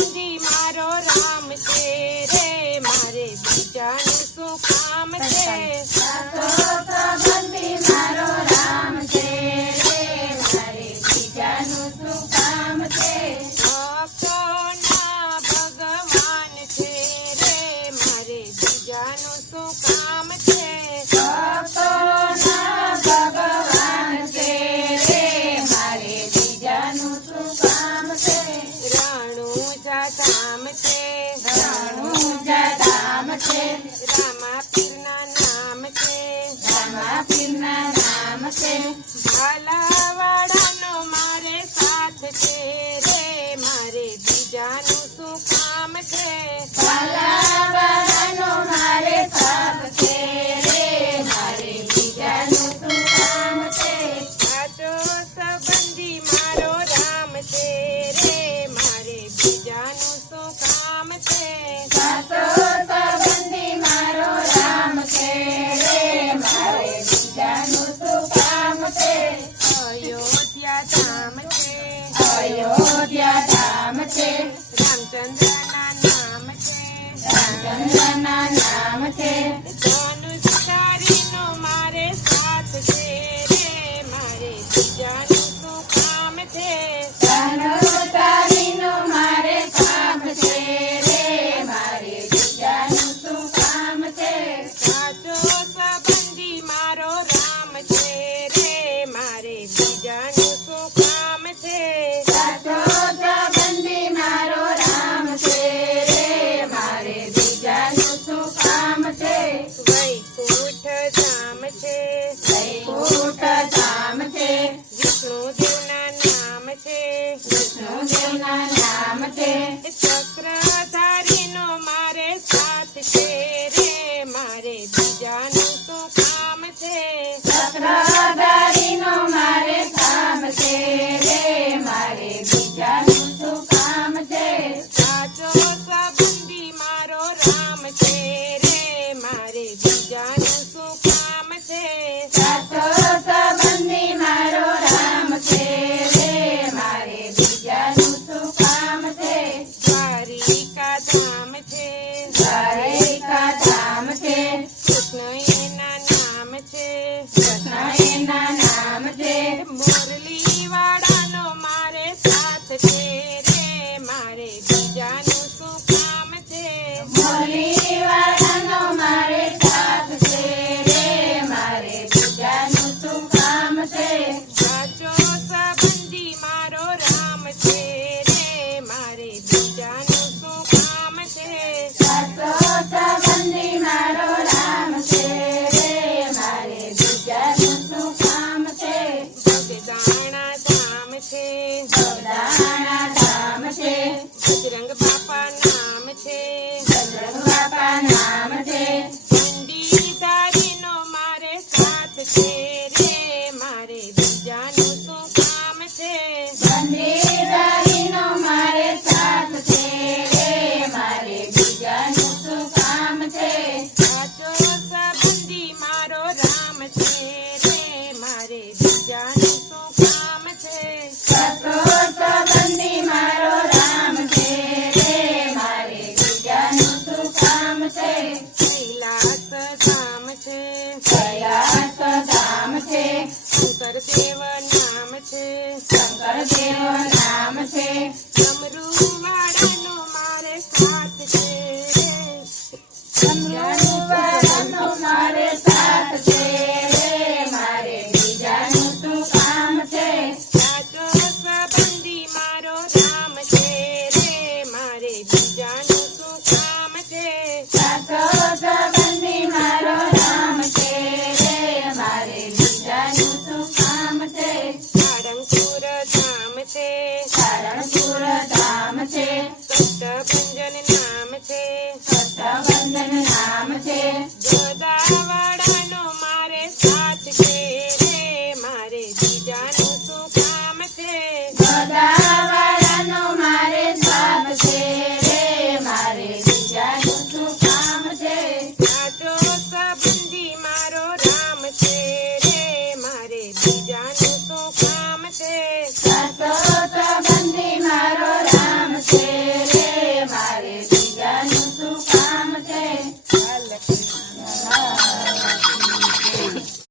સંબંધી મારો રામ છે રે મારે બીજાનું શું કામ છે સાચો સંબંધી મારો રામ છે રે મારે બીજાનું શું કામ છે ભક્તોના ભગવાન છે રે મારે બીજાનું શું કામ છે ભક્તોના ભગવાન છે રે મારે બીજાનું શું કામ છે રણુજા ધામ છે રણુજા ધામ છે રામા પીરના નામ છે રામા પીરના નામ છે ભાલાવાડાનો મારે સાથ છે રે મારે બીજાનું શું કામ છે પાલાવાળાનો મારે સાથ છે રે મારે બીજાનું શું કામ છે સાચો સંબંધી મારો રામ છે રે મારે બીજાનું શું કામ છે સાચો સંબંધી મારો રામ છે રે મારે બીજાનું શું કામ છે અયોધ્યા ધામ છે અયોધ્યા ધામ છે રામચંદ્રના નામ છે રામચંદ્રના નામ છે ધનુષધારીનો મારે સાથ છે રે મારે બીજાનું શું કામ છે ધનુષધારીનો મારે સાથ છે રે મારે બીજાનું શું કામ છે સાચો સંબંધી મારો રામ છે રે મારે બીજાનું શું કામ છે સાચો સંબંધી મારો રામ છે રે મારે બીજાનું શું કામ છે વૈકુંઠ ધામ છે વૈકુંઠ ધામ છે વિષ્ણુદેવના નામ છે વિષ્ણુદેવના નામ છે ચક્રધારીનો મારે સાથ છે રે મારે બીજાનું શું કામ છે ચક્રધારીનો મારે કામ છે રે મારે બીજાનું શું કામ છે સાચો સંબંધી મારો રામ છે રે મારે બીજાનું શું કામ છે સાચો સંબંધી મારો રામ છે રે મારે બીજાનું શું કામ છે દ્વારિકા ધામ છે દ્વારિકા ધામ છે કૃષ્ણ એના નામ છે કૃષ્ણ એના નામ છે મુરલીવાળાનો મારે સાથ છે રે મારે બીજાનું શું કામ છે મુરલીવાળાનો મારે સાથ છે રે મારે બીજાનું શું કામ છે સાચો સંબંધી મારો રામ છે રે મારે બીજાનું શું કામ છે સાચો સંબંધી મારો રામ છે રે મારે બીજાનું શું કામ છે ભગદાણા ધામ છે બગદાણા ધામ છે બજરંગ બાપા નામ છે બજરંગ બાપા નામ છે ચંડીધારીનો મારે સાથ છે રે મારે બીજાનું શું કામ છે બંદીધારીનો મારે સાથ છે રે મારે બીજાનું શું કામ છે સાચો સંબંધી મારો રામ છે રે મારે બીજાનું શું કામ છે સાચો સંબંધી મારો રામ છે રે મારે બીજાનું શું કામ છે કૈલાસ ધામ છે કૈલાસ ધામ છે શંકરદેવ નામ છે શંકરદેવ નામ છે ડમરુવાળાનો મારે સાથ છે રે ડમરુવાળાનો મારે સાથ છે રે મારે બીજાનું શું કામ છે સાચો સંબંધી મારો રામ છે રે મારે બીજાનું શું કામ છે સાચો સંબંધી મારો રામ છે રે મારે બીજાનું શું કામ છે સાળંગપુર ધામ છે સારણપુર ધામ છે કષ્ટભંજન નામ છે